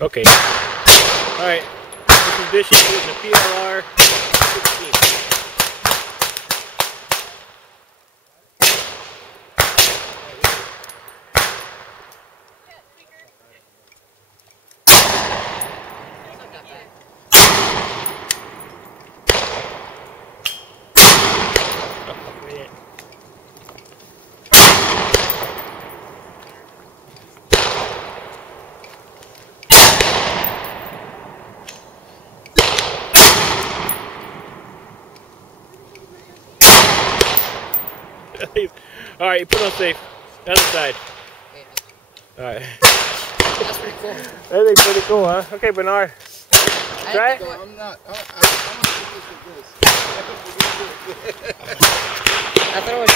Okay. Alright. This is Bishop using the PLR-16. Alright, put on safe. Other side. Alright. That's pretty cool. That's pretty cool, huh? Okay, Bernard. Try it? I'm not. I'm gonna do this with this. I thought it was